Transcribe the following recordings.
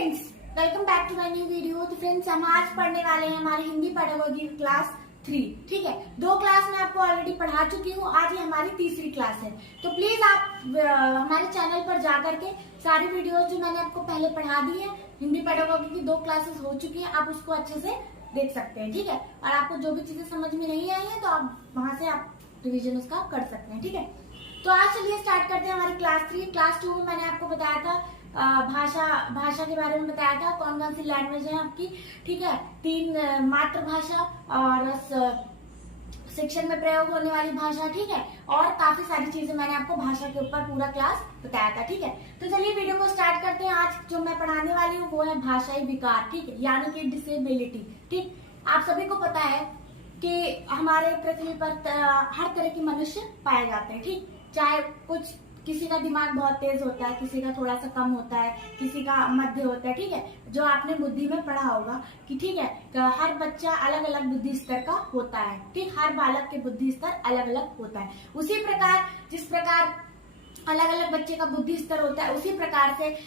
Friends, welcome back to my new video. तो friends, हम आज पढ़ने वाले हैं हमारी हिंदी पेडागोजी क्लास 3। ठीक है, 2 क्लास मैं आपको ऑलरेडी पढ़ा चुकी हूँ, आज ये हमारी तीसरी क्लास है। तो प्लीज आप हमारे चैनल पर जा करके सारी वीडियोस जो मैंने आपको पहले पढ़ा दी है, हिंदी पेडागोजी की 2 क्लासेस हो चुकी है, आप उसको अच्छे से देख सकते हैं। ठीक है, और आपको जो भी चीजें समझ में नहीं आई है तो आप वहां से आप रिविजन उसका कर सकते हैं। ठीक है, तो आज चलिए स्टार्ट करते हैं हमारी क्लास 3। क्लास 2 में मैंने आपको बताया था भाषा के बारे में बताया था, कौन कौन सी लैंग्वेज है आपकी। ठीक है, 3 मातृभाषा और शिक्षण में प्रयोग होने वाली भाषा। ठीक है, और काफी सारी चीजें मैंने आपको भाषा के ऊपर पूरा क्लास बताया था। ठीक है, तो चलिए वीडियो को स्टार्ट करते हैं। आज जो मैं पढ़ाने वाली हूँ वो है भाषाई विकार। ठीक है, यानी कि डिसेबिलिटी। ठीक, आप सभी को पता है कि हमारे पृथ्वी पर हर तरह के मनुष्य पाए जाते हैं। ठीक, चाहे किसी का दिमाग बहुत तेज होता है, किसी का थोड़ा सा कम होता है, किसी का मध्य होता है। ठीक है, जो आपने बुद्धि में पढ़ा होगा कि ठीक है, हर बच्चा अलग अलग बुद्धि स्तर का होता है। ठीक, हर बालक के बुद्धि स्तर अलग अलग होता है। उसी प्रकार जिस प्रकार अलग अलग बच्चे का बुद्धि स्तर होता है, उसी प्रकार से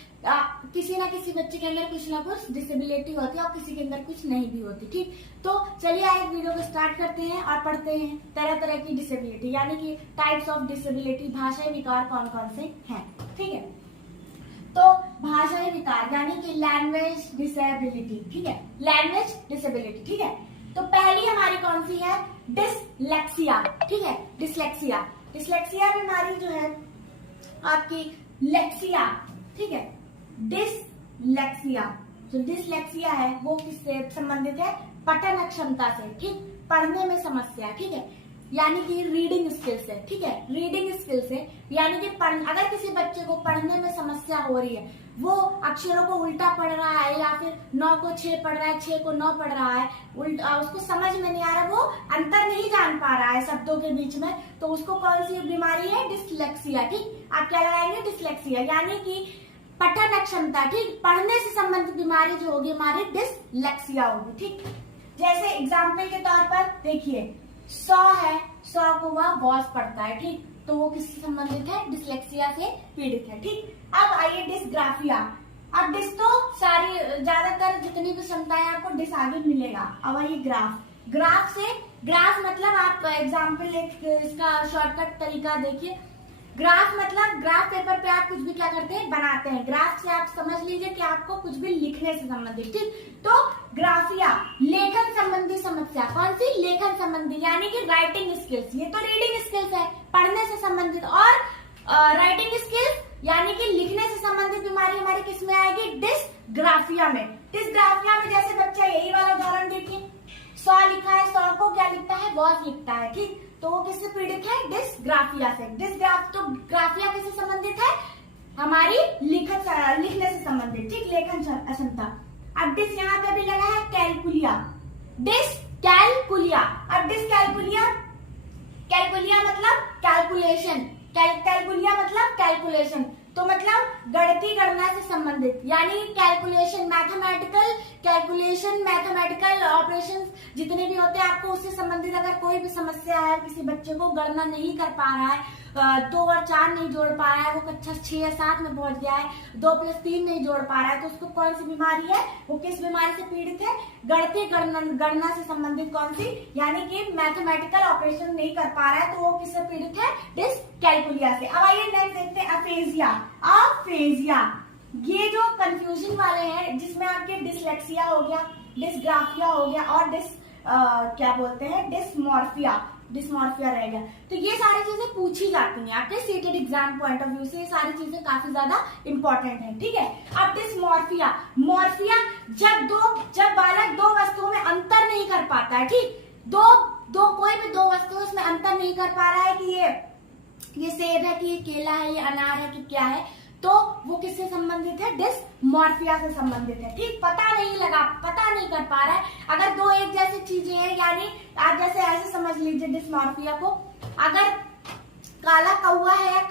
किसी ना किसी बच्चे के अंदर कुछ ना कुछ डिसेबिलिटी होती है और किसी के अंदर कुछ नहीं भी होती। ठीक, तो चलिए आज वीडियो को स्टार्ट करते हैं और पढ़ते हैं तरह तरह की डिसेबिलिटी, यानी कि टाइप्स ऑफ डिसेबिलिटी, भाषाई विकार कौन कौन से हैं। ठीक है, तो भाषाई विकार यानी कि लैंग्वेज डिसेबिलिटी। ठीक है, लैंग्वेज डिसेबिलिटी। ठीक है, तो पहली हमारी कौन सी है? डिसलेक्सिया। ठीक है, डिसलेक्सिया। डिसलेक्सिया बीमारी जो है आपकी लेक्सिया। ठीक है, डिसलेक्सिया। जो डिसलेक्सिया है वो किससे संबंधित है? पठन अक्षमता से। ठीक, पढ़ने में समस्या। ठीक है, यानी कि रीडिंग स्किल से। ठीक है, रीडिंग स्किल से यानी कि अगर किसी बच्चे को पढ़ने में समस्या हो रही है, वो अक्षरों को उल्टा पढ़ रहा है या फिर 9 को 6 पढ़ रहा है, 6 को 9 पढ़ रहा है, उसको समझ में नहीं आ रहा, वो अंतर नहीं जान पा रहा है शब्दों के बीच में, तो उसको कौन सी बीमारी है? डिसलेक्सिया। ठीक, आप क्या लगाएंगे? डिसलेक्सिया, यानी कि पठन अक्षमता। ठीक, पढ़ने से संबंधित बीमारी जो होगी हमारी डिसलेक्सिया होगी। ठीक, जैसे एग्जाम्पल के तौर पर देखिए, 100 है, 100 को वह वॉस पढ़ता है। ठीक, तो वो किससे संबंधित है? डिसलेक्सिया से पीड़ित है। ठीक, अब आइए डिसग्राफिया। अब डिस तो सारी ज्यादातर जितनी भी क्षमताएं आपको डिस आगे मिलेगा। अब आइए ग्राफ से। ग्राफ मतलब आप एग्जाम्पल इसका शॉर्टकट तरीका देखिए। ग्राफ मतलब ग्राफ पेपर पे आप कुछ भी क्या करते हैं? बनाते हैं। ग्राफ से आप समझ लीजिए कि आपको कुछ भी लिखने से संबंधित। ठीक, तो ग्राफिया लेखन संबंधी समस्या। कौन सी? लेखन संबंधी, यानी कि राइटिंग स्किल्स। ये तो रीडिंग स्किल्स है, पढ़ने से संबंधित, और राइटिंग स्किल्स यानी कि लिखने से संबंधित बीमारी हमारी किस में आएगी? डिसग्राफिया में। डिसग्राफिया में जैसे बच्चा यही वाला उदाहरण देखिए, 100 लिखा है, 100 को क्या लिखता है? वॉस लिखता है। ठीक, तो वो किससे पीड़ित है? डिसग्राफिया से। तो ग्राफिया किससे संबंधित है? हमारी लिखने से संबंधित। ठीक, लेखन क्षमता। अब डिस यहाँ पे भी लगा है कैलकुलिया। डिसकैलकुलिया। अब डिसकैलकुलिया, कैलकुलिया मतलब कैलकुलेशन, कैलकुलिया मतलब कैलकुलेशन, तो मतलब गणितीय गणना से संबंधित, यानी calculation, mathematical calculation, mathematical operations जितने भी होते हैं आपको उससे संबंधित अगर कोई भी समस्या है, किसी बच्चे को गणना नहीं कर पा रहा है, 2 और 4 नहीं जोड़ पा रहा है, वो कक्षा 6 या 7 में पहुंच गया है, 2 + 3 नहीं जोड़ पा रहा है, तो उसको कौन सी बीमारी है? वो किस बीमारी से पीड़ित है? गणितीय गणना से संबंधित। कौन सी? यानी कि मैथमेटिकल ऑपरेशन नहीं कर पा रहा है, तो वो किससे पीड़ित है? डिसकैलकुलिया से। अब आइए नेक्स्ट देखते हैं अफेजिया। अफेजिया ये जो कंफ्यूजन वाले हैं, जिसमें आपके डिसलेक्सिया हो गया, डिसग्राफिया हो गया और क्या बोलते हैं, डिस्मॉर्फिया रह गया, तो ये सारी चीजें पूछी जाती हैं आपके seated exam point of view से। ये सारी चीजें काफी ज्यादा इंपॉर्टेंट है। ठीक है, अब डिस्मॉर्फिया। मॉर्फिया जब बालक 2 वस्तुओं में अंतर नहीं कर पाता है। ठीक, कोई भी 2 वस्तुओं में अंतर नहीं कर पा रहा है कि ये सेब है कि ये केला है, ये अनार है कि क्या है, तो वो किससे संबंधित है? डिसमॉर्फिया से संबंधित है। ठीक, पता नहीं कर पा रहा है। अगर 2 एक जैसी चीजें हैं, यानी आप जैसे ऐसे समझ लीजिए डिसमॉर्फिया को, अगर काला कौवा है या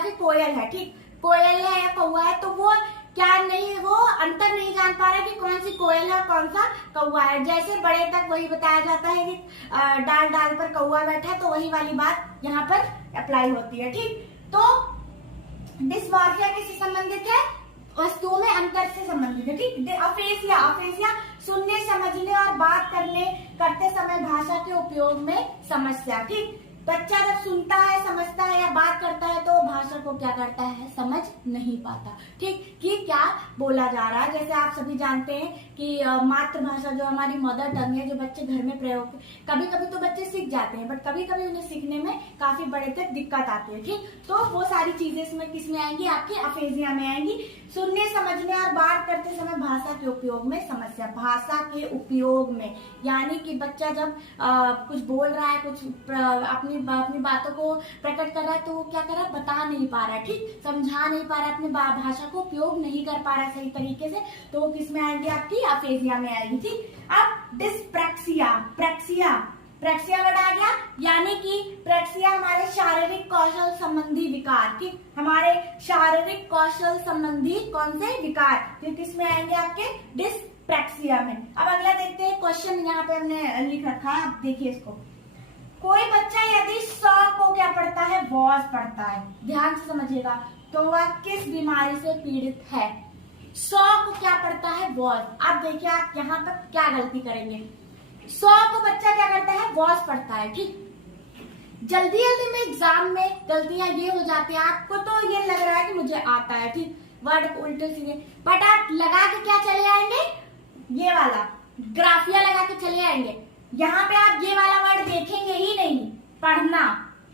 फिर कोयल है, ठीक, कोयल है या कौवा है, तो वो वो अंतर नहीं जान पा रहा है कि कौन सी कोयल है और कौन सा कौवा है। जैसे बड़े तक वही बताया जाता है कि डाल पर कौवा बैठा है, तो वही वाली बात यहाँ पर अप्लाई होती है। ठीक, तो डिस्मॉर्फिया किससे संबंधित है? वस्तुओं में अंतर से में, ठीक। अफेसिया, अफेसिया सुनने, समझने और बात करते समय भाषा के उपयोग में समस्या, ठीक। बच्चा जब सुनता है, समझता है या बात करता है तो भाषा को क्या करता है, समझ नहीं पाता, ठीक, कि क्या बोला जा रहा है। जैसे आप सभी जानते हैं कि मातृभाषा जो हमारी मदर टंग है, जो बच्चे घर में प्रयोग, कभी कभी तो बच्चे सीख जाते हैं, बट कभी कभी उन्हें सीखने में काफी बड़े तक दिक्कत आती है, ठीक। तो वो सारी चीजें इसमें किसमें आएंगी, आपकी अफेजिया में आएंगी। सुनने, समझने और बात करते समय भाषा के उपयोग में समस्या, भाषा के उपयोग में, यानी कि बच्चा जब कुछ बोल रहा है, कुछ अपनी बातों को प्रकट कर रहा है, तो वो क्या कर रहा है, बता नहीं पा रहा है, ठीक, समझा नहीं पा रहा है, अपनी भाषा को उपयोग नहीं कर पा रहा है सही तरीके से, तो वो किसमें आएंगी, आपकी अफेजिया में आएगी, ठीक। अब डिस्प्रैक्सिया, प्रैक्सिया वर्ड आ गया, यानी कि प्रैक्सिया हमारे शारीरिक कौशल संबंधी विकार, ठीक, हमारे शारीरिक कौशल संबंधी कौन से विकार, तो किसमें आएंगे, आपके डिस्प्रैक्सिया में। अब अगला देखते हैं क्वेश्चन, यहाँ पे हमने लिख रखा है, आप देखिए इसको। कोई बच्चा यदि सौ को क्या पढ़ता है, वॉज पढ़ता है, ध्यान से समझिएगा, तो वह किस बीमारी से पीड़ित है। 100 को क्या पढ़ता है, वॉज। अब देखिए आप यहाँ पर क्या गलती करेंगे, 100 को बच्चा क्या करता है, वॉज पढ़ता है, ठीक। जल्दी जल्दी में एग्जाम में गलतियां ये हो जाती है, आपको तो ये लग रहा है कि मुझे आता है, ठीक, वर्ड उल्टे सीधे, बट आप लगा के क्या चले आएंगे, ये वाला ग्राफिया लगा के चले आएंगे। यहाँ पे आप ये वाला वर्ड देखेंगे ही नहीं, पढ़ना,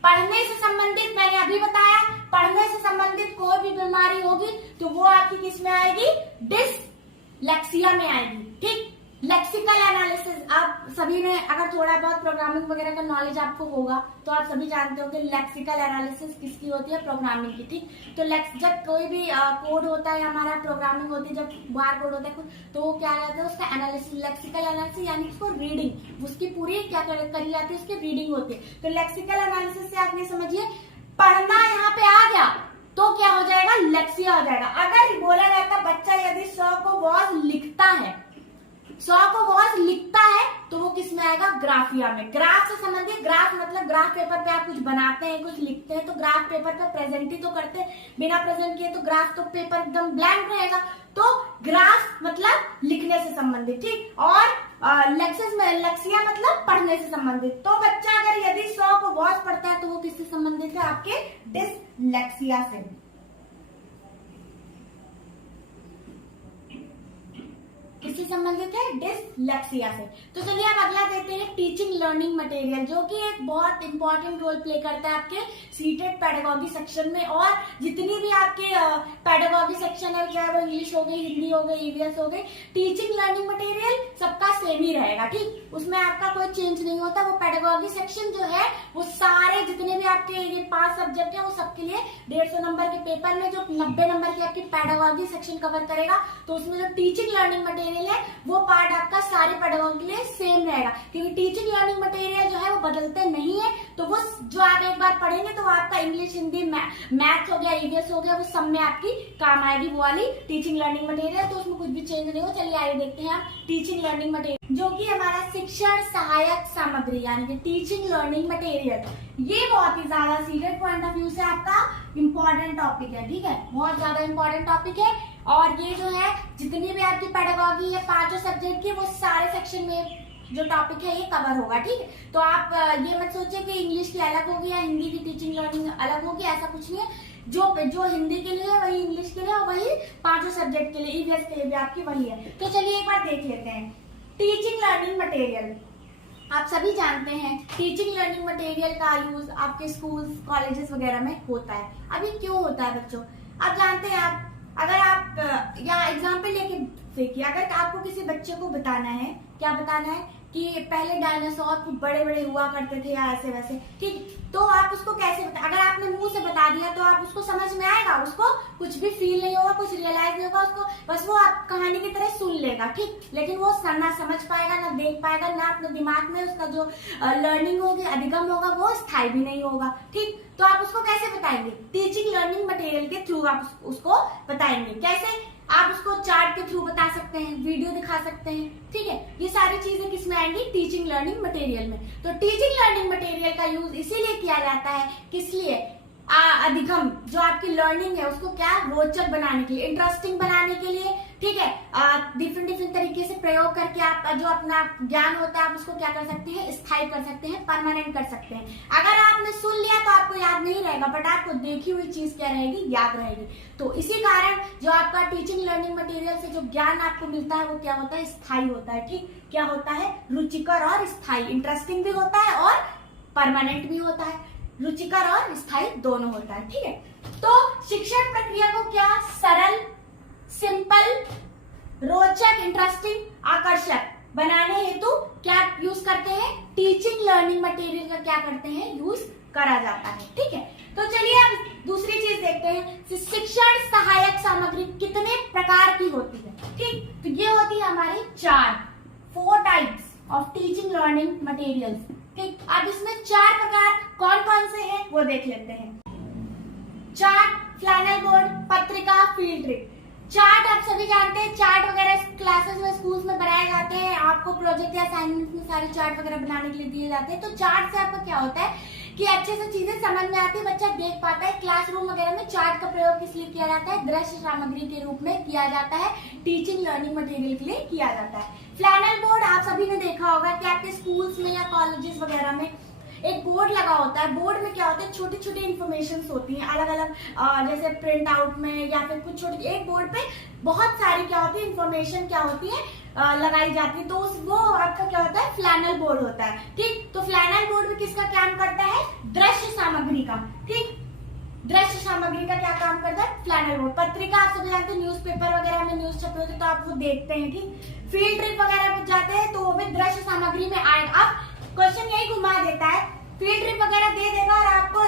पढ़ने से संबंधित, मैंने अभी बताया, पढ़ने से संबंधित कोई भी बीमारी होगी तो वो आपकी किस में आएगी, डिसलेक्सिया में आएगी, ठीक। लेक्सिकल एनालिसिस, आप सभी ने अगर थोड़ा बहुत प्रोग्रामिंग वगैरह का नॉलेज आपको होगा तो आप सभी जानते हो कि लेक्सिकल एनालिसिस किसकी होती है, प्रोग्रामिंग की, ठीक। तो जब कोई भी कोड होता है, हमारा प्रोग्रामिंग होती है, जब बार कोड होता है तो वो क्या रहता है, उसका एनालिसिस, लेक्सिकल एनालिसिस, यानी उसको रीडिंग, उसकी पूरी क्या करी जाती है, उसकी रीडिंग होती है। तो लेक्सिकल एनालिसिस से आप ये समझिए, पढ़ना यहाँ पे आ गया तो क्या हो जाएगा, लेक्सिया हो जाएगा। अगर बोला जाता बच्चा यदि 100 को वॉज लिखता है, 100 को वॉज लिखता है, तो वो किस में आएगा, ग्राफिया में। ग्राफ से संबंधित, ग्राफ मतलब ग्राफ पेपर पे आप कुछ बनाते हैं, कुछ लिखते हैं, तो ग्राफ पेपर पे प्रेजेंट ही तो करते हैं, बिना प्रेजेंट किए तो ग्राफ तो पेपर एकदम ब्लैंक रहेगा, तो ग्राफ मतलब लिखने से संबंधित, ठीक। और लेक्सिया मतलब पढ़ने से संबंधित। तो बच्चा अगर यदि 100 को वॉज पढ़ता है तो वो किससे संबंधित है, आपके डिसलेक्सिया से। किससे संबंधित है, डिसलेक्सिया से। तो चलिए अब अगला देखते हैं टीचिंग लर्निंग मटेरियल, जो कि एक बहुत इंपॉर्टेंट रोल प्ले करता है आपके सीटेड पेडागॉजी सेक्शन में, और जितनी भी आपके पेडागॉजी सेक्शन है, चाहे वो इंग्लिश हो गई, हिंदी हो गई, ईवीएस हो गई, टीचिंग लर्निंग मटेरियल सबका सेम ही रहेगा, ठीक, उसमें आपका कोई चेंज नहीं होता। वो पेडागॉजी सेक्शन जो है वो सारे जितने भी आपके ये 5 सब्जेक्ट है, वो सबके लिए 150 नंबर के पेपर में जो 90 नंबर की आपकी पेडागॉजी सेक्शन कवर करेगा, तो उसमें जो टीचिंग लर्निंग मटेरियल है वो पार्ट आपका सारे पेडागॉजी के लिए सेम रहेगा, क्योंकि टीचिंग लर्निंग मटेरियल जो है वो बदलते नहीं है। तो वो जो आप एक बार पढ़ेंगे तो आपका इंग्लिश, हिंदी, मैथ्स हो गया, ईवीएस हो गया, वो सब में आपकी काम आएगी वो वाली टीचिंग लर्निंग मटेरियल, तो उसमें कुछ भी चेंज नहीं हो। चलिए आगे देखते हैं आप टीचिंग लर्निंग मटेरियल, जो कि हमारा शिक्षण सहायक सामग्री यानी कि टीचिंग लर्निंग मटेरियल, ये बहुत ही ज्यादा सीरियस पॉइंट ऑफ व्यू से आपका इम्पोर्टेंट टॉपिक है, ठीक है, बहुत ज्यादा इम्पोर्टेंट टॉपिक है। और ये जो है जितनी भी आपकी पेडागॉजी है 5 सब्जेक्ट की, वो सारे सेक्शन में जो टॉपिक है ये कवर होगा, ठीक है। तो आप ये मत सोचिए कि इंग्लिश की अलग होगी या हिंदी की टीचिंग लर्निंग अलग होगी, ऐसा कुछ नहीं है। जो हिंदी के लिए है वही इंग्लिश के लिए, और वही 5 सब्जेक्ट के लिए, ईवीएस के लिए भी आपकी वही है। तो चलिए एक बार देख लेते हैं टीचिंग लर्निंग मटेरियल। आप सभी जानते हैं टीचिंग लर्निंग मटेरियल का यूज आपके स्कूल, कॉलेजेस वगैरह में होता है। अभी क्यों होता है बच्चों, आप जानते हैं, आप अगर आप या एग्जाम्पल लेके देखिए, अगर आपको किसी बच्चे को बताना है, क्या बताना है कि पहले डायनासोर खूब बड़े बड़े हुआ करते थे या ऐसे वैसे, ठीक, तो आप उसको कैसे अगर आपने मुंह से बता दिया तो आप उसको समझ में आएगा, उसको कुछ भी फील नहीं होगा, कुछ रियलाइज नहीं होगा, उसको बस वो आप कहानी की तरह सुन लेगा, ठीक, लेकिन वो ना समझ पाएगा, ना देख पाएगा, ना अपने दिमाग में उसका जो लर्निंग होगी, अधिगम होगा, वो स्थायी भी नहीं होगा, ठीक। तो आप उसको कैसे बताएंगे, टीचिंग लर्निंग मटेरियल के थ्रू आप उसको बताएंगे। कैसे, आप उसको चार्ट के थ्रू बता सकते हैं, वीडियो दिखा सकते हैं, ठीक है, ये सारी चीजें किसमें आएंगी, टीचिंग लर्निंग मटेरियल में। तो टीचिंग लर्निंग मटेरियल का यूज इसीलिए किया जाता है, किस लिए, अधिगम, जो आपकी लर्निंग है उसको क्या रोचक बनाने के लिए, इंटरेस्टिंग बनाने के लिए, ठीक है, डिफरेंट तरीके से प्रयोग करके आप जो अपना ज्ञान होता है आप उसको क्या कर सकते हैं, स्थायी कर सकते हैं, परमानेंट कर सकते हैं। अगर आपने सुन लिया तो आपको याद नहीं रहेगा, बट आपको देखी हुई चीज क्या रहेगी, याद रहेगी। तो इसी कारण जो आपका टीचिंग लर्निंग मटेरियल से जो ज्ञान आपको मिलता है वो क्या होता है, स्थायी होता है। ठीक, क्या होता है, रुचिकर और स्थायी, इंटरेस्टिंग भी होता है और परमानेंट भी होता है, रुचिकर और स्थायी दोनों होता है। ठीक है, तो शिक्षण प्रक्रिया को क्या सरल, सिंपल, रोचक, इंटरेस्टिंग, आकर्षक बनाने हेतु क्या यूज करते हैं, टीचिंग लर्निंग मटेरियल का क्या करते हैं, यूज करा जाता है। ठीक है, तो चलिए अब दूसरी चीज देखते हैं, शिक्षण सहायक सामग्री कितने प्रकार की होती है। ठीक, तो ये होती है हमारी 4 types of teaching learning materials. ठीक, अब इसमें 4 प्रकार कौन कौन से हैं वो देख लेते हैं। चार्ट, फ्लैनल बोर्ड, पत्रिका, फील्ड ट्रिप। चार्ट आप सभी जानते हैं, चार्ट वगैरह क्लासेस में, स्कूल्स में बनाए जाते हैं, आपको प्रोजेक्ट या असाइनमेंट में सारे चार्ट वगैरह बनाने के लिए दिए जाते हैं। तो चार्ट से आपका क्या होता है कि अच्छे से चीजें समझ में आती है, बच्चा देख पाता है। क्लासरूम वगैरह में चार्ट का प्रयोग किस लिए किया जाता है, दृश्य सामग्री के रूप में किया जाता है, टीचिंग लर्निंग मटेरियल के लिए किया जाता है। फ्लैनल बोर्ड आप सभी ने देखा होगा कि आपके स्कूल्स में या कॉलेजेस वगैरह में एक बोर्ड लगा होता है। बोर्ड में क्या होता है, छोटी छोटी इन्फॉर्मेशन होती हैं अलग अलग, जैसे प्रिंट आउट में या फिर कुछ छोटी, एक बोर्ड पे बहुत सारी क्या होती है, इन्फॉर्मेशन क्या होती है, लगाई जाती है। तो वो आपका क्या होता है, फ्लैनल बोर्ड होता है। ठीक, तो फ्लैनल बोर्ड में किसका काम करता है, दृश्य सामग्री का। ठीक, दृश्य सामग्री का क्या काम करता है, फ्लैनल बोर्ड। पत्रिका आप सभी जानते हैं, न्यूज़पेपर वगैरह में न्यूज छपे होते तो आप वो देखते हैं। ठीक, फील्ड ट्रिप वगैरह में जाते हैं तो वो भी दृश्य सामग्री में आएगा। अब क्वेश्चन यही घुमा देता है, फील्ड ट्रिप वगैरह दे देगा और आपको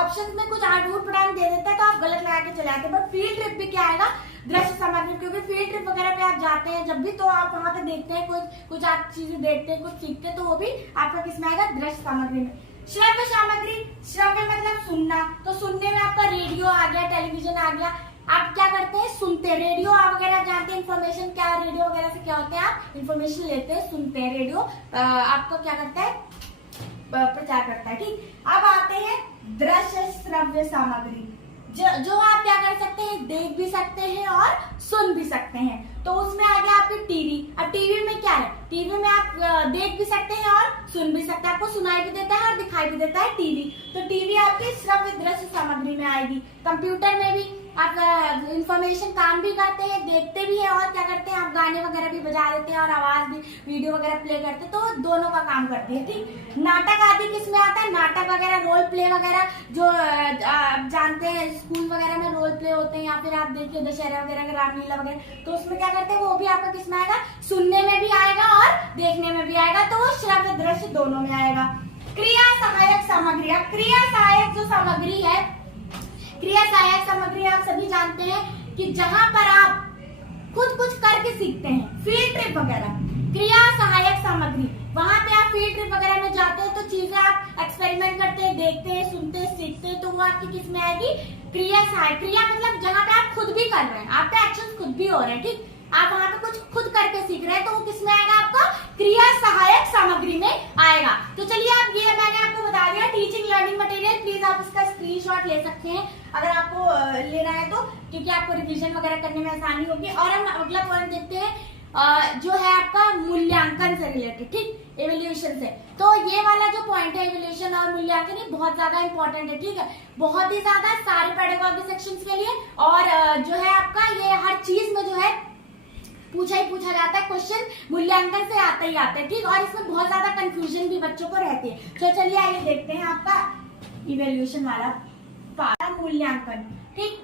ऑप्शंस में कुछ आउट पटान दे देता है तो आप गलत लगा के चले आते हैं। बट फील्ड ट्रिप भी क्या आएगा, दृश्य सामग्री, क्योंकि फील्ड ट्रिप वगैरह पे आप जाते हैं जब भी तो आप वहां पे देखते हैं, कुछ आप चीजें देखते हैं, कुछ सीखते हैं, तो वो भी आपका किसमें आएगा, दृश्य सामग्री में। श्रव्य सामग्री, श्रव्य मतलब सुनना, तो सुनने में आपका रेडियो आ गया, टेलीविजन आ गया। आप क्या करते हैं, सुनते हैं। रेडियो आप वगैरह जानते हैं, इन्फॉर्मेशन क्या, रेडियो वगैरह से क्या होता है, आप इन्फॉर्मेशन लेते हैं, सुनते हैं। रेडियो आपको क्या करता है, प्रचार करता है। ठीक, अब आते हैं दृश्य श्रव्य सामग्री, जो आप क्या कर सकते हैं, देख भी सकते हैं और सुन भी सकते हैं। तो उसमें आ गया आपकी टीवी। अब टीवी में क्या है, टीवी में आप देख भी सकते हैं और सुन भी सकते हैं, आपको सुनाई भी देता है और दिखाई भी देता है टीवी। तो टीवी आपकी श्रव्य दृश्य सामग्री में आएगी। कंप्यूटर में भी आप इंफॉर्मेशन काम भी करते हैं, देखते भी हैं और क्या करते हैं, आप गाने वगैरह भी बजा देते हैं और आवाज भी, वीडियो वगैरह प्ले करते हैं, तो दोनों का काम करते हैं। ठीक, नाटक आदि किसमें आता है, नाटक वगैरह, रोल प्ले वगैरह, जो आप जानते हैं स्कूल वगैरह में रोल प्ले होते हैं, या फिर आप देखिए दशहरा वगैरह, रामलीला वगैरह, तो उसमें क्या करते हैं, वो भी आपका किसमें आएगा, सुनने में भी आएगा और देखने में भी आएगा, तो वो श्रव्य दृश्य दोनों में आएगा। क्रिया सहायक सामग्री, अब क्रिया सहायक जो सामग्री है, क्रिया सहायक सामग्री आप सभी जानते हैं कि जहां पर आप खुद कुछ करके सीखते हैं, फील्ड ट्रिप वगैरह, क्रिया सहायक सामग्री, वहां पे आप फील्ड ट्रिप वगैरह में जाते हैं तो चीजें आप एक्सपेरिमेंट करते हैं, देखते हैं, सुनते हैं, सीखते हैं, तो वो आपकी किस में आएगी, क्रिया सहायक। क्रिया मतलब जहां पे आप खुद भी कर रहे हैं, आपका एक्शन खुद भी हो रहे हैं। ठीक, आप वहां पे कुछ खुद करके सीख रहे हैं, तो वो किस में आएगा, आपका क्रिया सहायक सामग्री में आएगा। तो चलिए आप ये मैंने आपको बता दिया टीचिंग लर्निंग मटेरियल। प्लीज आप इसका स्क्रीनशॉट ले सकते हैं अगर आपको लेना है तो, क्योंकि आपको रिवीजन वगैरह करने में आसानी होगी। और हम अगला पॉइंट देखते हैं जो है आपका मूल्यांकन से रिलेटेड। ठीक, एवोल्यूशन से। तो ये वाला जो पॉइंट है एवोल्यूशन और मूल्यांकन, ये बहुत ज्यादा इंपॉर्टेंट है। ठीक है, बहुत ही ज्यादा सारे पेडागॉजी सेक्शंस के लिए, और जो है आपका ये हर चीज में जो है पूछा जाता है, क्वेश्चन मूल्यांकन से आता ही आता है। ठीक, और इसमें बहुत ज्यादा कंफ्यूजन भी बच्चों को रहती है। तो चलिए आइए देखते हैं आपका इवैल्यूएशन वाला पार्ट, मूल्यांकन। ठीक,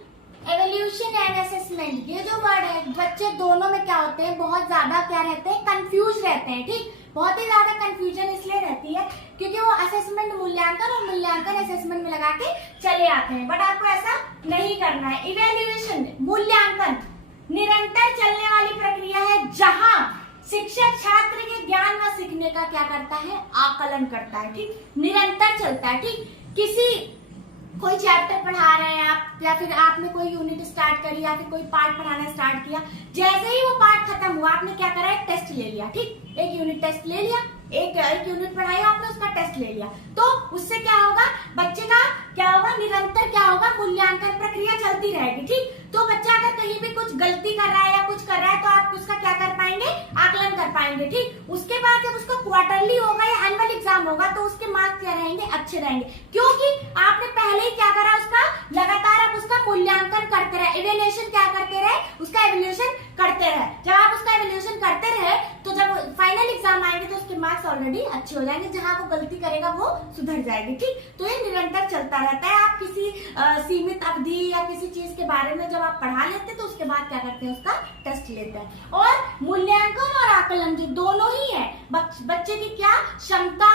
एवोल्यूशन एंड असेसमेंट, ये जो वर्ड है, बच्चे दोनों में क्या होते हैं, बहुत ज्यादा क्या रहते हैं, कंफ्यूज रहते हैं। ठीक, बहुत ही ज्यादा कंफ्यूजन इसलिए रहती है क्योंकि वो असेसमेंट मूल्यांकन और मूल्यांकन असेसमेंट में लगा के चले आते हैं, बट आपको ऐसा नहीं करना है। इवैल्यूएशन, मूल्यांकन निरंतर चलने वाली प्रक्रिया है जहां शिक्षक छात्र के ज्ञान व सीखने का क्या करता है, आकलन करता है। ठीक, निरंतर चलता है। ठीक, किसी कोई चैप्टर पढ़ा रहे हैं आप, या फिर आपने कोई यूनिट स्टार्ट करी, या फिर कोई पार्ट पढ़ाना स्टार्ट किया, जैसे ही वो पार्ट खत्म हुआ आपने क्या करा, एक टेस्ट ले लिया। ठीक, एक यूनिट टेस्ट ले लिया, एक यूनिट पढ़ाई आपने, उसका टेस्ट ले लिया, तो उससे क्या होगा, बच्चे का क्या होगा, निरंतर क्या होगा, मूल्यांकन प्रक्रिया चलती रहेगी। ठीक, तो बच्चा अगर कहीं भी कुछ गलती कर रहा है या कुछ कर रहा है तो आप उसका क्या कर पाएंगे, आकलन कर पाएंगे। ठीक, उसके बाद जब उसका क्वार्टरली होगा या एनुअल एग्जाम होगा तो उसके मार्क्स क्या रहेंगे, अच्छे रहेंगे, क्योंकि आपने पहले ही क्या करा, उसका लगातार आप उसका मूल्यांकन करते रहे, इवेल्युएशन क्या करते रहे, उसका इवेल्युएशन करते रहे। जब आप उसका इवेल्युएशन करते रहे तो जब फाइनल एग्जाम आएंगे तो उसके मार्क्स ऑलरेडी अच्छे हो जाएंगे, जहां वो गलती करेगा वो सुधर जाएगी। ठीक, तो ये निरंतर चलता रहता है। आप किसी सीमित अवधि या किसी चीज के बारे में जब आप पढ़ा लेते हैं तो उसके बाद क्या करते हैं, उसका टेस्ट लेते हैं। और मूल्यांकन और आकलन जो दोनों ही है, बच्चे की क्या क्षमता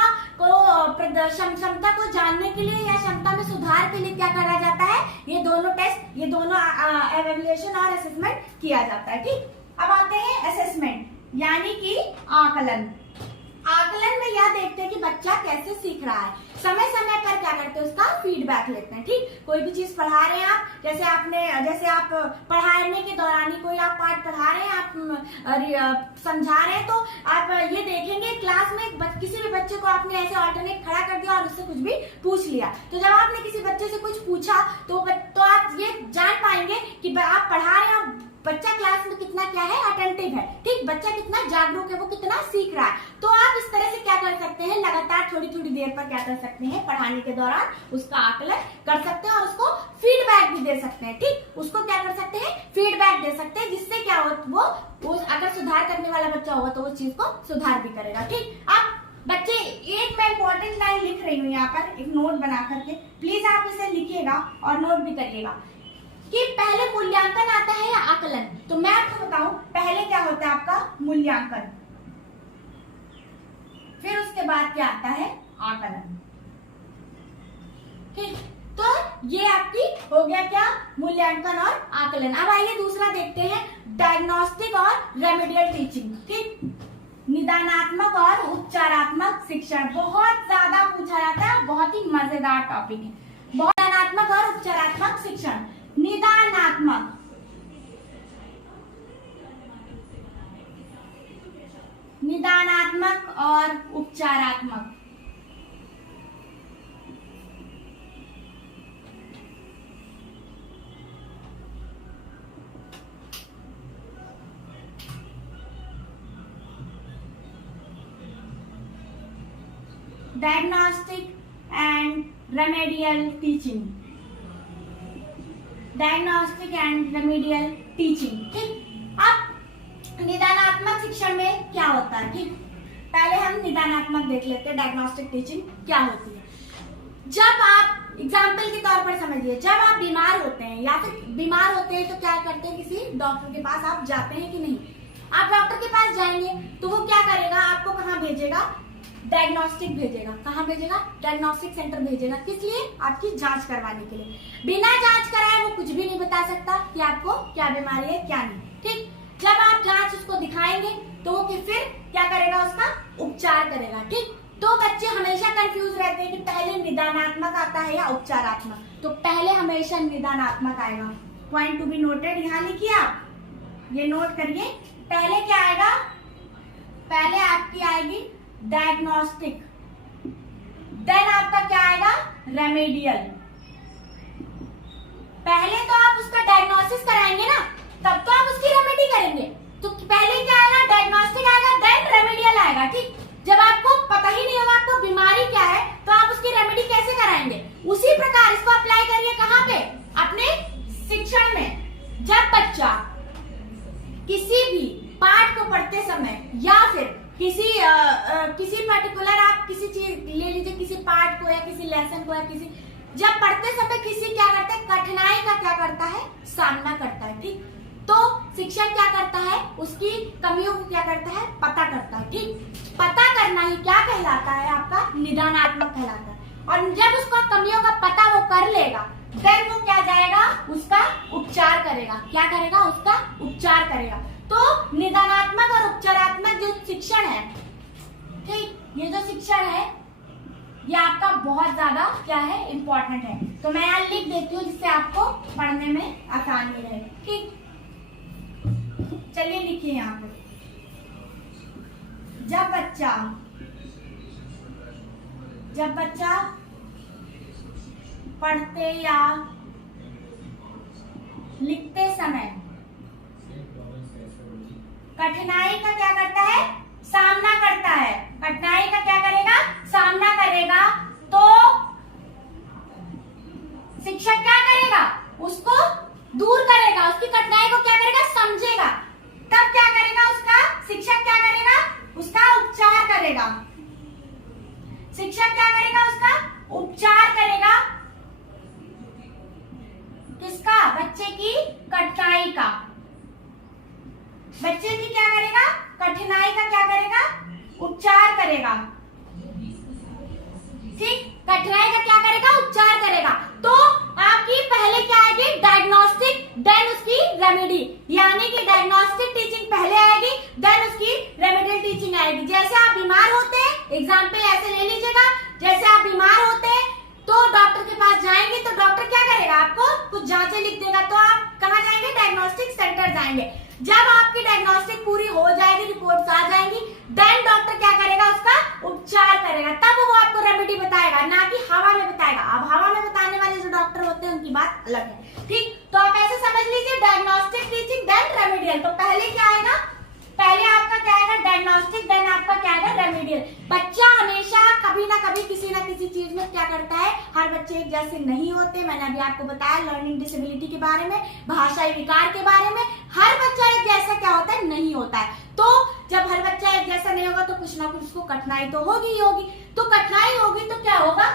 को जानने के लिए या क्षमता में सुधार के लिए क्या करा जाता है, ये दोनों टेस्ट, ये दोनों एवेल्युएशन और असेसमेंट किया जाता है। ठीक, अब आते हैं असेसमेंट यानी कि आकलन। आकलन में यह देखते हैं कि बच्चा कैसे सीख रहा है, समय समय पर क्या करते हैं, उसका फीडबैक लेते हैं। ठीक, कोई भी चीज पढ़ा रहे हैं आप, जैसे आप पढ़ाने के दौरान ही कोई आप पाठ पढ़ा रहे हैं, आप समझा रहे हैं, तो आप ये देखेंगे क्लास में किसी भी बच्चे को आपने ऐसे ऑल्टरनेट खड़ा कर दिया और उससे कुछ भी पूछ लिया, तो जब आपने किसी बच्चे से कुछ पूछा तो आप ये जान पाएंगे कि आप पढ़ा रहे हैं, बच्चा क्लास में कितना क्या है, अटेंटिव है। ठीक, बच्चा कितना जागरूक है, वो कितना सीख रहा है। तो आप इस तरह से क्या कर सकते हैं, लगातार थोड़ी थोड़ी देर पर क्या कर सकते हैं, पढ़ाने के दौरान उसका आकलन कर सकते हैं और उसको फीडबैक भी दे सकते हैं। ठीक, उसको क्या कर सकते हैं, फीडबैक दे सकते हैं, जिससे क्या हो, वो अगर सुधार करने वाला बच्चा होगा तो वो चीज को सुधार भी करेगा। ठीक, अब बच्चे एक मैं इंपॉर्टेंट लाइन लिख रही हूँ यहाँ पर, एक नोट बना करके, प्लीज आप इसे लिखिएगा और नोट भी करिएगा कि पहले मूल्यांकन आता है या आकलन। तो मैं आपको बताऊं, पहले क्या होता है आपका मूल्यांकन, फिर उसके बाद क्या आता है, आकलन। ठीक, तो ये आपकी हो गया क्या, मूल्यांकन और आकलन। अब आइए दूसरा देखते हैं, डायग्नोस्टिक और रेमेडियल टीचिंग। ठीक, निदानात्मक और उपचारात्मक शिक्षण बहुत ज्यादा पूछा जाता है, बहुत ही मजेदार टॉपिक है। निदानात्मक और उपचारात्मक शिक्षण। निदानात्मक, निदानात्मक और उपचारात्मक। Diagnostic and remedial teaching, diagnostic and remedial teaching. ठीक, अब निदानात्मक शिक्षण में क्या होता है। ठीक, पहले हम निदानात्मक देख लेते हैं, डायग्नोस्टिक टीचिंग क्या होती है। जब आप एग्जाम्पल के तौर पर समझिए, जब आप बीमार होते हैं या फिर बीमार होते हैं तो क्या करते हैं, किसी डॉक्टर के पास आप जाते हैं कि नहीं। आप डॉक्टर के पास जाएंगे तो वो क्या करेगा, आपको कहाँ भेजेगा, डायग्नोस्टिक भेजेगा। कहाँ भेजेगा, डायग्नोस्टिक सेंटर भेजेगा। किस लिए, आपकी जांच करवाने के लिए। बिना जांच कराए वो कुछ भी नहीं बता सकता कि आपको क्या बीमारी है क्या नहीं। ठीक, जब आप जांच उसको दिखाएंगे तो वो फिर क्या करेगा, उसका उपचार करेगा। ठीक, तो बच्चे हमेशा कंफ्यूज रहते हैं कि पहले निदानात्मक आता है या उपचारात्मक। तो पहले हमेशा निदानात्मक आएगा। पॉइंट टू बी नोटेड, यहाँ लिखिए आप, ये नोट करिए। पहले क्या आएगा, पहले आपकी आएगी डायग्नोस्टिक, देन आपका क्या आएगा, रेमेडियल। पहले तो आप उसका डायग्नोसिस कराएंगे ना, तब तो आप उसकी रेमेडी करेंगे। तो पहले क्या आएगा, डायग्नोस्टिक आएगा, देन रेमेडियल आएगा। ठीक, जब आपको पता ही नहीं होगा आपको बीमारी क्या है तो आप उसकी रेमेडी कैसे कराएंगे। उसी प्रकार इसको अप्लाई करिए कहाँ पे, अपने शिक्षण में। जब बच्चा किसी भी पाठ को पढ़ते समय या फिर किसी पर्टिकुलर आप किसी चीज ले लीजिए, किसी पाठ को या किसी लेसन को या किसी, जब पढ़ते समय किसी क्या करता है, कठिनाई का क्या करता है, सामना करता है। ठीक, तो शिक्षक क्या करता है, उसकी कमियों को क्या करता है, पता करता है। ठीक, पता करना ही क्या कहलाता है, आपका निदानात्मक कहलाता है। और जब उसका कमियों का पता वो कर लेगा, देन वो क्या जाएगा, उसका उपचार करेगा। क्या करेगा, उसका उपचार करेगा। तो निदानात्मक और उपचारात्मक जो शिक्षण है, ठीक, ये जो शिक्षण है ये आपका बहुत ज्यादा क्या है, इम्पोर्टेंट है। तो मैं यहाँ लिख देती हूँ जिससे आपको पढ़ने में आसानी रहे। ठीक, चलिए लिखिए यहाँ पे, जब बच्चा जब बच्चा पढ़ते या लिखते समय कठिनाई का क्या करता है, सामना करता है, कठिनाई का क्या करेगा, सामना करेगा, तो शिक्षक क्या करेगा, उसको दूर करेगा, उसकी कठिनाई को क्या करेगा, समझेगा, तब क्या करेगा, उसका शिक्षक क्या करेगा, उसका उपचार करेगा। शिक्षक क्या करेगा, उसका उपचार करेगा, किसका, बच्चे की कठिनाई का, बच्चे की क्या करेगा, कठिनाई का क्या करेगा, उपचार करेगा। ठीक, कठिनाई का क्या करेगा, उपचार करेगा। तो आपकी पहले क्या आएगी, डायग्नोस्टिक, देन उसकी रेमेडी, यानी कि डायग्नोस्टिक टीचिंग पहले आएगी, देन उसकी रेमेडियल टीचिंग आएगी। जैसे आप बीमार होते हैं, एग्जाम्पल ऐसे ले लीजिएगा, जैसे आप बीमार होते हैं तो डॉक्टर के पास जाएंगे तो डॉक्टर क्या करेगा, आपको कुछ जांचें लिख देगा, तो आप कहाँ जाएंगे, डायग्नोस्टिक सेंटर जाएंगे। जब आपकी डायग्नोस्टिक पूरी हो जाएगी, रिपोर्ट्स आ जाएंगी, देन डॉक्टर क्या करेगा, उसका उपचार करेगा, तब वो आपको रेमेडी बताएगा, ना कि हवा में बताएगा। अब हवा में बताने वाले जो डॉक्टर होते हैं उनकी बात अलग है। ठीक, तो आप ऐसे समझ लीजिए, डायग्नोस्टिक टीचिंग देन रेमेडियल। तो पहले क्या आएगा, पहले आपका क्या आएगा, डायग्नोस्टिक, देन आपका क्या आएगा, रेमेडियल। बच्चा हमेशा कभी ना कभी किसी ना किसी चीज में क्या करता है, हर बच्चे एक जैसे नहीं होते। मैंने अभी आपको बताया लर्निंग डिसेबिलिटी के बारे में, भाषाई विकार के बारे में, हर बच्चा एक जैसा क्या होता है, नहीं होता है। तो जब हर बच्चा एक जैसा नहीं होगा तो कुछ ना कुछ उसको कठिनाई तो होगी ही होगी। तो कठिनाई होगी तो क्या होगा,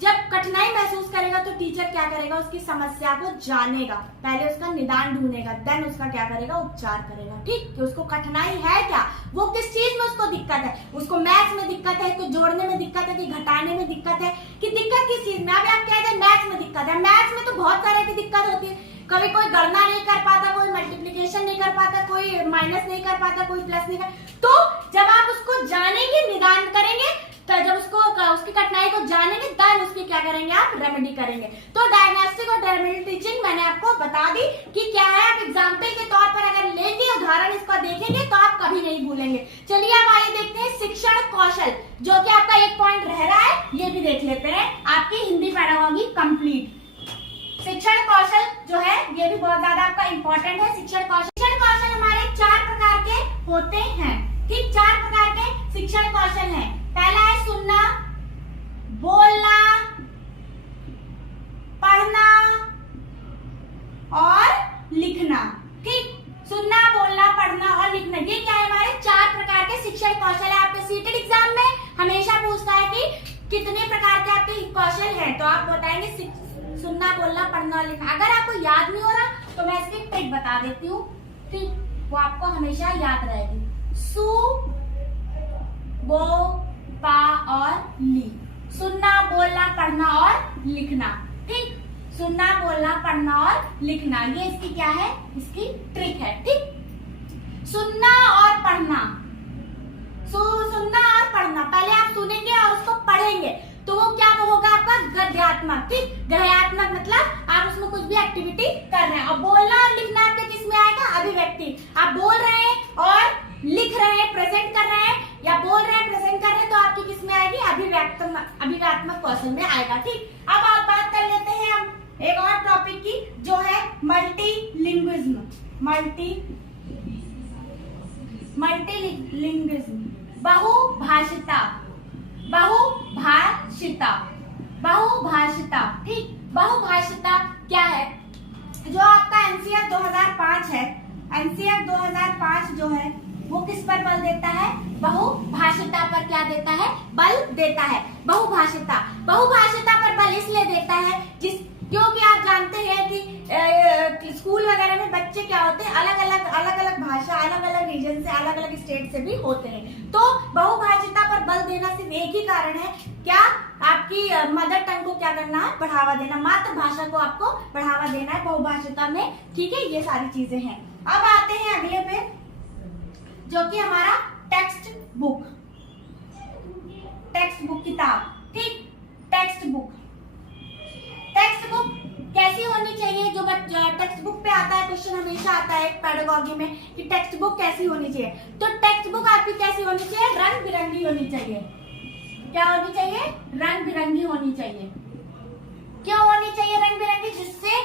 जब कठिनाई महसूस करेगा तो टीचर क्या करेगा, उसकी समस्या को जानेगा, पहले उसका निदान ढूंढेगा, देन उसका क्या करेगा, उपचार करेगा। ठीक, कि उसको कठिनाई है क्या, वो किस चीज में उसको दिक्कत है, उसको मैथ्स में दिक्कत है, उसको जोड़ने में दिक्कत है, कि घटाने में दिक्कत है, कि दिक्कत किस चीज में। अभी आप कहते हैं मैथ्स में दिक्कत है, मैथ्स में तो बहुत तरह की दिक्कत होती है, कभी कोई गणना नहीं कर पाता, कोई मल्टीप्लिकेशन नहीं कर पाता, कोई माइनस नहीं कर पाता, कोई प्लस नहीं कर। तो जब आप उसको जानेंगे, निदान करेंगे, तो जब उसको उसकी कठिनाई को जानेंगे, देन उसकी क्या करेंगे, आप रेमेडी करेंगे। तो डायग्नोस्टिक और रेमेडी टीचिंग मैंने आपको बता दी कि क्या है। आप एग्जाम्पल के तौर पर अगर लेंगे, उदाहरण इसका देखेंगे तो आप कभी नहीं भूलेंगे। चलिए अब आइए देखते हैं शिक्षण कौशल, जो कि आपका एक पॉइंट रह रहा है, ये भी देख लेते हैं। आपकी हिंदी पेडागोजी कंप्लीट। शिक्षण कौशल जो है ये भी बहुत ज्यादा आपका इंपॉर्टेंट है। शिक्षण कौशल हमारे 4 प्रकार के होते हैं। ठीक, 4 प्रकार के शिक्षण कौशल हैं। पहला है सुनना, बोलना, पढ़ना और लिखना। ठीक, सुनना, बोलना, पढ़ना और लिखना, ये क्या है, हमारे 4 प्रकार के शिक्षण कौशल है। आपके सीटेड एग्जाम में हमेशा पूछता है कि कितने प्रकार के आपके कौशल हैं, तो आप बताएंगे सुनना, बोलना, पढ़ना और लिखना। अगर आपको याद नहीं हो रहा तो मैं इसकी ट्रिक बता देती हूँ। ठीक, वो आपको हमेशा याद रहेगी। सु, बो, पा और ली, सुनना, बोलना, पढ़ना और लिखना। ठीक, सुनना, बोलना, पढ़ना और लिखना, ये इसकी क्या है, इसकी ट्रिक है। ठीक, सुनना और पढ़ना, सुनना और पढ़ना, पहले आप सुनेंगे और उसको पढ़ेंगे तो वो क्या होगा, आपका गद्यात्मक। ठीक, गद्यात्मक मतलब आप उसमें कुछ भी एक्टिविटी कर रहे हैं। और बोलना और लिखना आपके किस में आएगा, अभिव्यक्ति। आप बोल रहे हैं और लिख रहे हैं, प्रेजेंट कर रहे हैं, या बोल रहे हैं, प्रेजेंट कर रहे हैं, तो आपकी किस में आएगी, अभिव्यक्तात्मक कौशल में आएगा। ठीक, अब आप बात कर लेते हैं हम एक और टॉपिक की, जो है मल्टीलिंग्विज्म। मल्टीलिंग्विज्म, बहुभाषिता। ठीक, बहुभाषिता क्या है, जो आपका एनसीएफ 2005 है, एनसीएफ 2005 जो है वो किस पर बल देता है, बहुभाषिता पर क्या देता है, बल देता है। बहुभाषिता पर बल इसलिए देता है क्योंकि आप जानते हैं कि स्कूल वगैरह में बच्चे क्या होते हैं, अलग अलग भाषा, अलग अलग रीजन से, अलग अलग स्टेट से भी होते हैं। तो बहुभाषिता पर बल देना सिर्फ एक ही कारण है, क्या, आपकी मदर टंग को क्या करना है, बढ़ावा देना, मातृभाषा को आपको बढ़ावा देना है बहुभाषिता में। ठीक है, ये सारी चीजें हैं। अब आते हैं अगले पे, जो कि हमारा टेक्स्ट बुक किताब। ठीक, टेक्स्ट बुक कैसी होनी चाहिए, जो टेक्स्ट बुक पे आता है क्वेश्चन, हमेशा आता है पेडागोजी में कि टेक्स्ट बुक कैसी होनी चाहिए। तो टेक्स्ट बुक आपकी कैसी होनी चाहिए, रंग बिरंगी होनी चाहिए। क्या होनी चाहिए? रंग बिरंगी होनी चाहिए। क्यों होनी चाहिए रंग बिरंगी? जिससे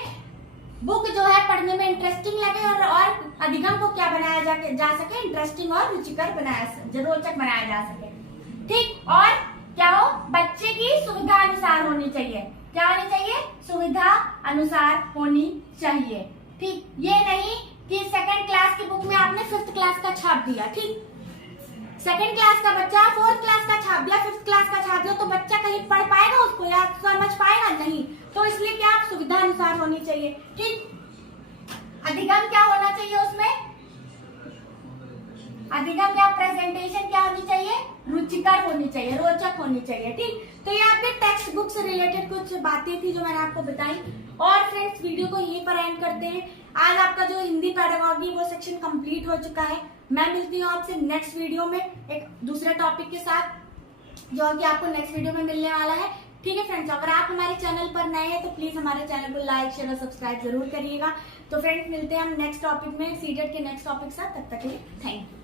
बुक जो है पढ़ने में इंटरेस्टिंग लगे और अधिगम को क्या बनाया जा सके? इंटरेस्टिंग और रुचिकर रोचक बनाया जा सके। ठीक, और क्या हो? बच्चे की सुविधा अनुसार होनी चाहिए। क्या होनी चाहिए? सुविधा अनुसार होनी चाहिए। ठीक, ये नहीं कि सेकंड क्लास की बुक में आपने 5th क्लास का छाप दिया। ठीक, सेकंड क्लास का बच्चा 4th क्लास का छाप दिया, 5th क्लास का छाप दिया, तो बच्चा कहीं पढ़ पाएगा उसको या समझ पाएगा? नहीं। तो इसलिए क्या सुविधा अनुसार होनी चाहिए। ठीक, अधिगम क्या होना चाहिए उसमें? अधिगम या प्रेजेंटेशन क्या होनी चाहिए? रुचिकर होनी चाहिए, रोचक होनी चाहिए। ठीक, तो ये आपके टेक्स्ट बुक से रिलेटेड कुछ बातें थी जो मैंने आपको बताई। और फ्रेंड्स, वीडियो को यहीं पर एंड करते हैं। आज आपका जो हिंदी पेडागॉजी वो सेक्शन कंप्लीट हो चुका है। मैं मिलती हूँ आपसे नेक्स्ट वीडियो में एक दूसरे टॉपिक के साथ, जो कि आपको नेक्स्ट वीडियो में मिलने वाला है। ठीक है फ्रेंड्स, अगर आप हमारे चैनल पर नए हैं तो प्लीज हमारे चैनल को लाइक, शेयर और सब्सक्राइब जरूर करिएगा। तो फ्रेंड्स, मिलते हैं हम नेक्स्ट टॉपिक में, सीटेट के नेक्स्ट टॉपिक के साथ। तब तक के लिए थैंक यू।